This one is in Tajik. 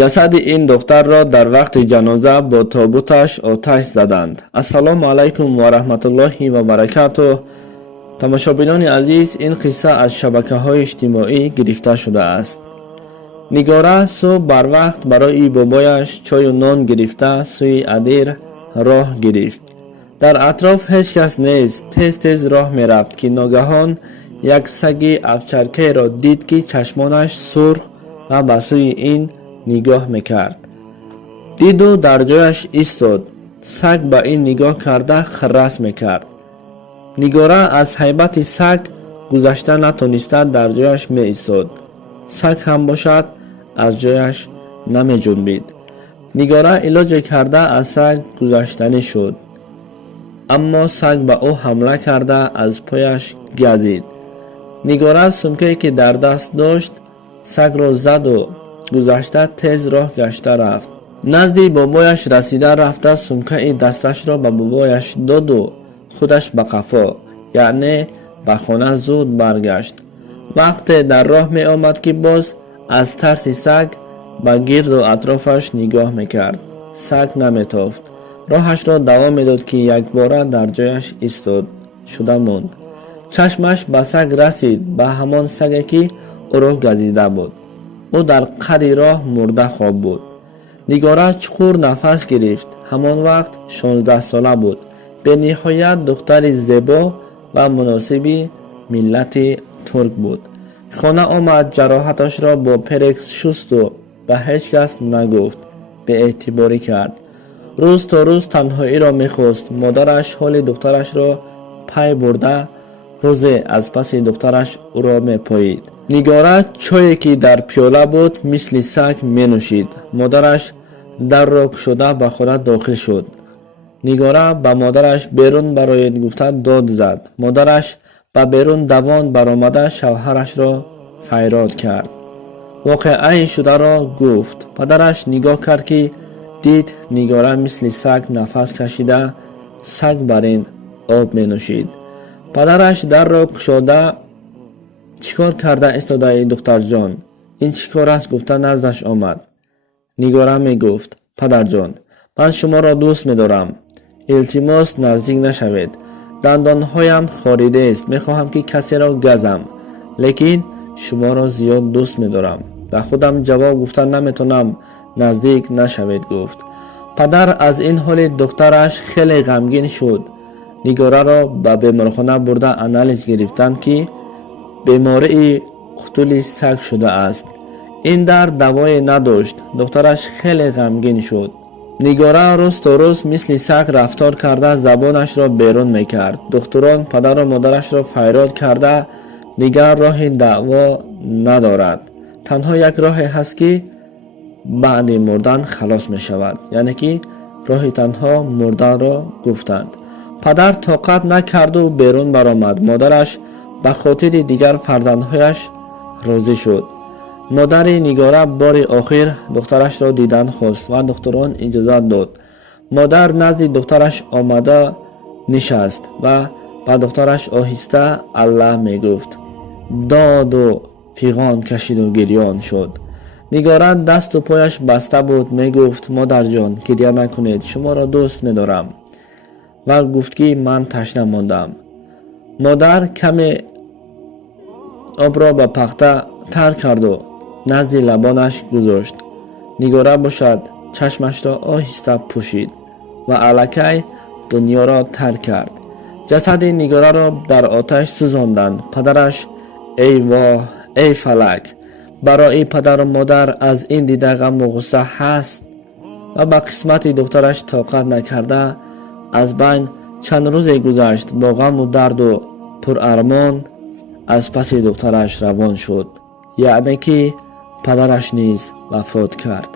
ҷасади ин духтарро дар вақти ҷаноза бо тобуташ оташ заданд. Ассалому алайкум ва раҳматуллоҳи ва баракатуҳ. тамошобинони азиз, ин қисса аз шабакаҳои иҷтимоӣ гирифта шудааст. нигора субҳ барвақт барои бобояш чою нон гирифта сӯи адир роҳ гирифт. дар атроф ҳеҷ кас нест. тез роҳ мерафт ки ногаҳон як саги овчаркаеро дид ки чашмонаш сурх ва ба сӯи ин нигоҳ мекард. диду дар ҷояш истод. саг ба ин нигоҳ карда хиррас мекард. нигора аз ҳайбати саг гузашта натониста дар ҷояш меистод. саг ҳам бошад аз ҷояш намеҷунбид. нигора илоҷе карда аз саг гузаштанӣ шуд. аммо саг ба ӯ ҳамла карда аз пояш газид. нигора сумкае ки дар даст дошт сагро заду гузашта тез роҳ гашта рафт. назди бобояш расида рафта сумкаи дасташро ба бобояш доду худаш ба қафо, яъне ба хона зуд баргашт. вақте дар роҳ меомад ки боз аз тарси саг ба гирду атрофаш нигоҳ мекард. саг наметофт. роҳашро давом медод ки якбора дар ҷояш истод шуда монд. чашмаш ба саг расид, ба ҳамон саге ки ӯро газида буд. ӯ дар қади роҳ мурда хоб буд. нигора чуқур нафас гирифт. ҳамон вақт 16 сола буд. бениҳоят духтари зебо ва муносиби миллати турк буд. хона омад, ҷароҳаташро бо перекс шусту ба ҳеҷ кас нагуфт. беэътиборӣ кард. рӯз то рӯз танҳоиро мехост. модараш ҳоли духтарашро пай бурда рӯзе аз паси духтараш ӯро мепоид. нигора чое ки дар пиёла буд мисли саг менӯшид. модараш дарро кушода ба хона дохил шуд. нигора ба модараш берун бароед гуфта дод зад. модараш ба берун давон баромада шавҳарашро файрод кард. воқеаи шударо гуфт. падараш нигоҳ кард ки дид нигора мисли саг нафас кашида саг бар ин об менӯшид. падараш дарро кушода чӣ кор карда истодаӣ духтарҷон? ин чӣ кор аст гуфта наздаш омад. нигора мегуфт: падарҷон, ман шуморо дӯст медорам. илтимос наздик нашавед. дандонҳоям хоридест. мехоҳам ки касеро газам. лекин шуморо зиёд дӯст медорам. ба худам ҷавоб гуфта наметонам наздик нашавед гуфт. падар аз ин ҳоли духтараш хеле ғамгин шуд. нигораро ба беморхона бурда анализ гирифтанд ки бемории қутули саг шудааст. ин дард давое надошт. духтараш хеле ғамгин шуд. нигора рӯз то рӯз мисли саг рафтор карда забонашро берун мекард. духтурон падару модарашро файрод карда дигар роҳи даъво надорад. танҳо як роҳе ҳаст ки баъди мурдан халос мешавад, яъне ки роҳи танҳо мурданро гуфтанд. падар тоқат накарду берун баромад. модараш ба хотири дигар фарзандҳояш розӣ шуд. модари нигора бори охир духтарашро дидан хост ва духтурон иҷозат дод. модар назди духтараш омада нишаст ва ба духтараш оҳиста алла мегуфт. доду фиғон кашиду гирён шуд. нигора дасту пояш баста буд. мегуфт: модарҷон, гирья накунед, шуморо дӯст медорам. ва гуфт ки ман ташна мондам. модар каме обро ба пахта тар карду назди лабонаш гузошт. нигора бошад чашмашро оҳиста пӯшид ва аллакай дунёро тарк кард. ҷасади нигораро дар оташ сӯзонданд. падараш: эй воҳ, эй фалак! барои падару модар аз ин дида ғаму ғусса ҳаст. ва ба қисмати духтараш тоқат накарда аз байн чанд рӯзе гузашт. бо ғаму дарду пурармон аз паси духтараш равон шуд. яъне ки падараш низ вафот кард.